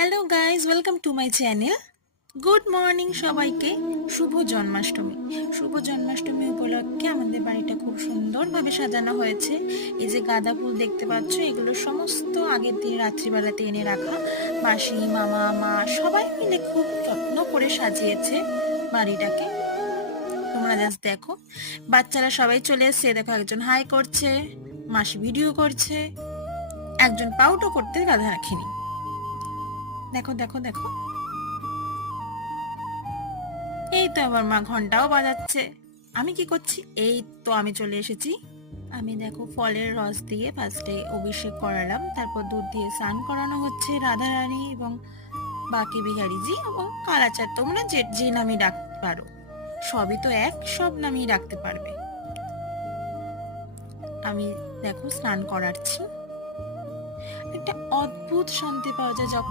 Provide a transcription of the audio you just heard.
Hello guys, welcome to my channel. Good morning সবাইকে। শুভ জন্মাষ্টমী। শুভ জন্মাষ্টমী উপলক্ষে আমাদের বাড়িটা খুব সুন্দরভাবে সাজানো হয়েছে। এই যে গাঁদা ফুল দেখতে পাচ্ছ, এগুলো সমস্ত আগের দিন রাত্রিবেলাতে এনে রাখা। মাসি, মামা, মা সবাই মিলে খুব যত্ন করে সাজিয়েছে বাড়িটাকে। তোমরা জাস্ট দেখো, বাচ্চারা সবাই চলে এসছে। দেখো, একজন হাই করছে, মাসি ভিডিও করছে, একজন পাউটো করতে গাধা রাখিনি। দেখো দেখো দেখো, এই তো আমার মা ঘন্টাও বাজাচ্ছে। আমি কি করছি? এই তো আমি চলে এসেছি। আমি দেখো ফলের রস দিয়ে ফার্স্টে অভিষেক করালাম, তারপর দুধ দিয়ে স্নান করানো হচ্ছে রাধা রানী এবং বাকি বিহারীজি এবং কালাচাঁদ। তোমরা যে যে নামই ডাকতে পারো, সবই তো এক, সব নামই রাখতে পারবে। আমি দেখো স্নান করাচ্ছি। একটা অদ্ভুত শান্তি পাওয়া যায় যখন